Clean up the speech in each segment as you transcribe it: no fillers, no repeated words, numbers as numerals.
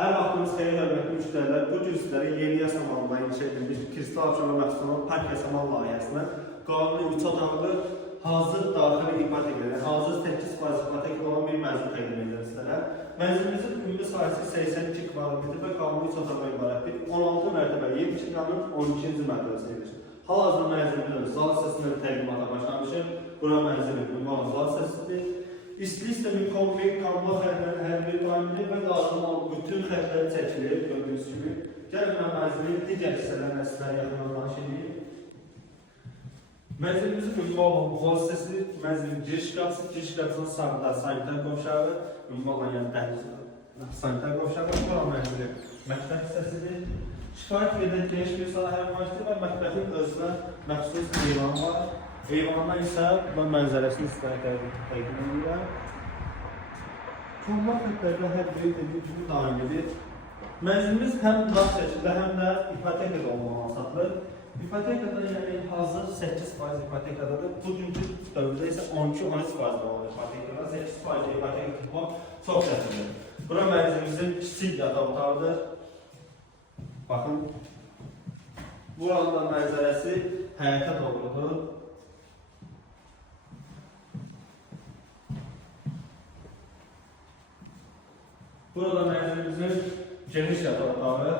Hər vaxtınız xeyir, hörmətli müştərilər. Bu gün sizlərə yeni yasamalına inşa edilmiş Kristal Abşeron Məxsusunun park yasamal layihəsində qanuni 3 otaqlı hazır daxili ipotekləri, hazır 8% ipotek olan bir mənzil təqdim edir sizlərə. Mənzilimizin ümumi sahəsi 82 kvadrat və qanuni 3 otaqdan ibarətdir. 16 mərtəbə yer içindanın 12-ci mərtəbəsi edir. Hal-hazırda mənzilimizin zal hissəsindən təqdimata başlamışıq. Bura mənzilin ünvan zal hissəsidir. İstili sistemin kombi, qanuna xərcləri hər bir daimidir və lazım olan bütün xərcləri çəkilir, gördüyünüz kimi. Gəlin mən mənzilin digər hissələrinə sizlərə yaxınlaşmaq edeyim. Mənzilimizin ünvan olan bu hissəsi, mənzilin giriş qapısı, giriş qapısının sağında sanitar qovşağı, ünvan olan yəni dəhlizdə sanitar qovşağı, bura mənzilin məktəb hissəsidir. Şikayət edən geniş bir sahə əməkdir və mətbəxin özünə məxsus eyvan var. Eyvandan isə mən mənzərəsini sizlərə təqdim edirəm. Konlar xətlərdə hər biri dediğim kimi daimidir. Mənzilimiz həm dağ şəkildə, həm də ipotekada olmalı satılır. İpotekada yəni hazır 8% ipotekadadır. Bugünkü dövrdə isə 12-13% olan ipotekada, 8% ipotekada tutmaq çox çətindir. Bura mənzilimizin kiçik yataq otağıdır. Baxın. Buranın da mənzərəsi həyətə doğrudur. Burada mənzilimizin geniş yataq otağı,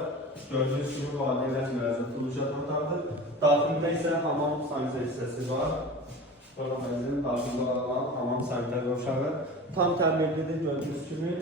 gördüyünüz kimi valideynlər üçün tutulmuş yataq otağıdır. Daxilində isə hamam sanitar hissəsi var. Burada mənzilin daxilində olan hamam sanitar qovşağı tam təmirlidir, gördüyünüz kimi.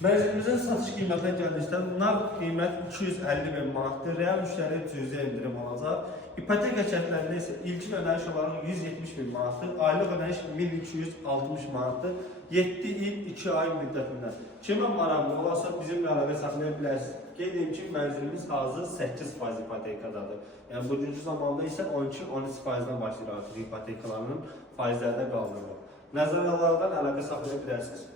Mənzilimizin satış qiymətinə gəldikdə nağd qiymət 250.000 manatdır, real müştəri cüzi indirim olacaq. İpoteka şərtlərində isə ilkin ödəniş olaraq 170.000 manatdır, aylıq ödəniş 1260 manatdır, 7 il 2 ay müddətində. Kimə maraqlı olarsa bizim əlaqə saxlaya bilərsiniz. Qeyd edeyim ki, mənzilimiz hazır 8% ipotekadadır. Yəni bugünkü zamanda isə 12-13%-dən başlayır artıq ipotekalarının faizlərdə qaldırılır. Nəzərə alaraq əlaqə saxlaya bilərsiniz.